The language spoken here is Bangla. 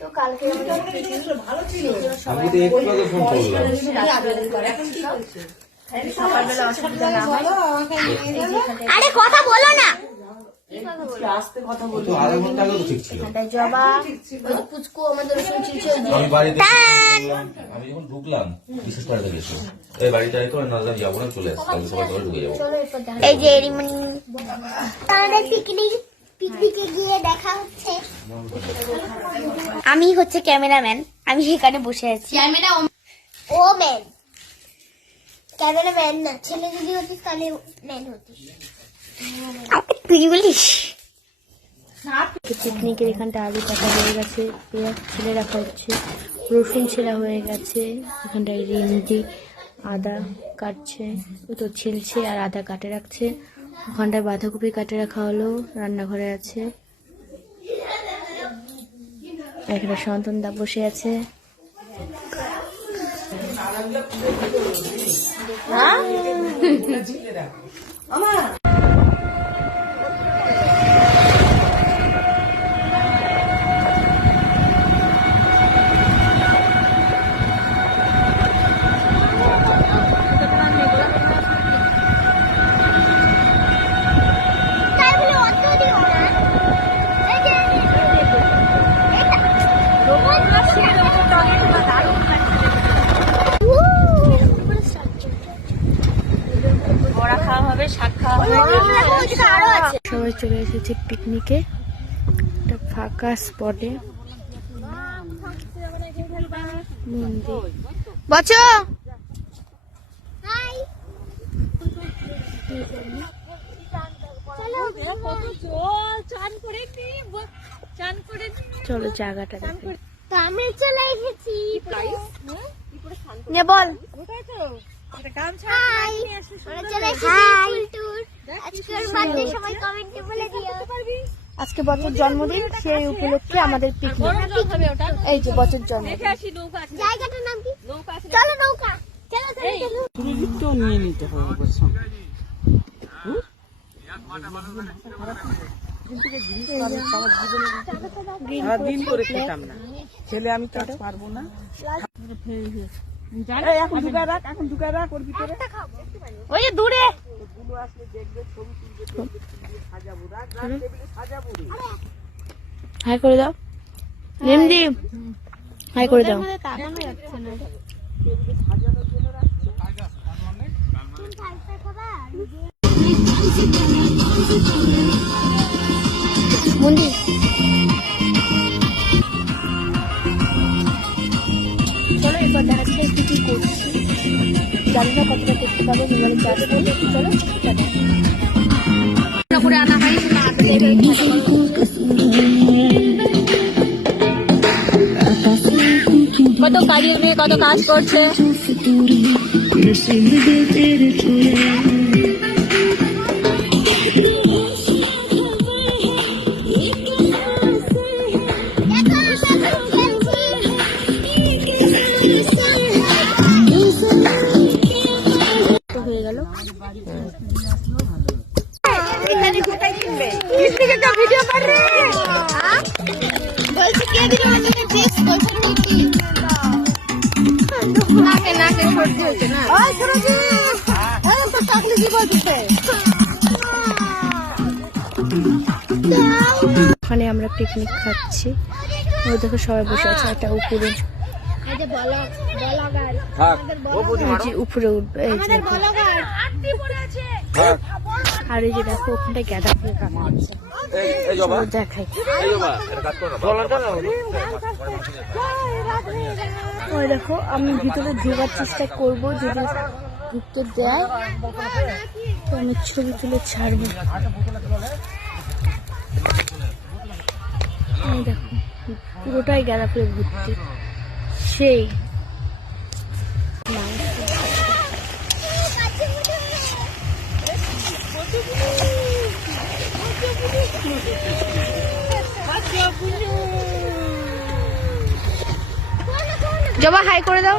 তো কালকে ভালো ছিল, সকালবেলা অসুবিধা না হয়। আরে কথা বলো না, আমি যখন ঢুকলাম বিশেষ করে গেছো এই বাড়িটায় তো না যাবো না, চলে আসছে কালকে সবাই ঢুকে যাবো। এই যে এরিমনি আমাদের পিকনিকে গিয়ে দেখা হচ্ছে। আমি হচ্ছে ক্যামেরাম্যান, আমি সেখানে বসে আছি। ক্যামেরা ও ম্যান, ক্যামেরাম্যান না, ছেলে যদি হতিস তাহলে ম্যান হতিস। তুই বলিস পিকনিকের এখানটা আলু কাটা হয়ে গেছে, পেঁয়াজ ছেলে রাখা হচ্ছে, রসুন ছেলা হয়ে গেছে, এখানটায় রিমজি আদা কাটছে, ও তো ছিলছে আর আদা কাটে রাখছে। ওখানটায় বাঁধাকপি কাটে রাখা হলো, রান্নাঘরে আছে। এখানে সন্তান দা বসে আছে। সবাই চলে এসেছে পিকনিকে, একটা ফাঁকা স্পটে। বচো চলো জায়গাটা দেখো। আমরা চলে এসেছি, নে বল। আজকে বছর জন্মদিন, সেই উপলক্ষে আমাদের পিকনিক। এই যে বছর জন্মদিন। জায়গাটার নাম কি? চলো নৌকা, চলো চলো নিয়ে নিতে হবে। দিন করে খেতাম না, ছেলে আমি কাজ পারবো না। এখন ঢুকায় রাখ, এখন ঢুকায় রাখ ওর ভিতরে। ওই দূরে হাই করে দাও, নিমদি হাই করে দাও। মন্দির চলো এবার দেখাচ্ছি একটু কি করছি, জানি না কতটা করতে পারবো। মোবাইলে চার্জ করবো, চলো করে আনা হয়। কত কাজের মেয়ে কত কাজ করছে। হয়ে গেল ভিডিও কর রে, বলছি কে ভিডিও বানাতে প্লিজ বলছেন কি নাকে নাকে সর্দি হচ্ছে না। ওই সুরজি এরকম তো টাকলি কি বলছিস? ওখানে আমরা পিকনিক খাচ্ছি, ওই দেখো সবাই বসে আছে। একটা উপরে উপরে উঠবে, আর এই যে দেখো ওখানটায় গাঁদা ফুলে কাটা হচ্ছে, দেখাই। ওই দেখো আমি ভিতরে ঢোকার চেষ্টা করবো, যদি ঢুকতে দেয় তো আমি ছবি তুলে ছাড়বো। দেখো পুরোটাই গাঁদা ফুলে ভর্তি, সেই জবা হাই করে দাও।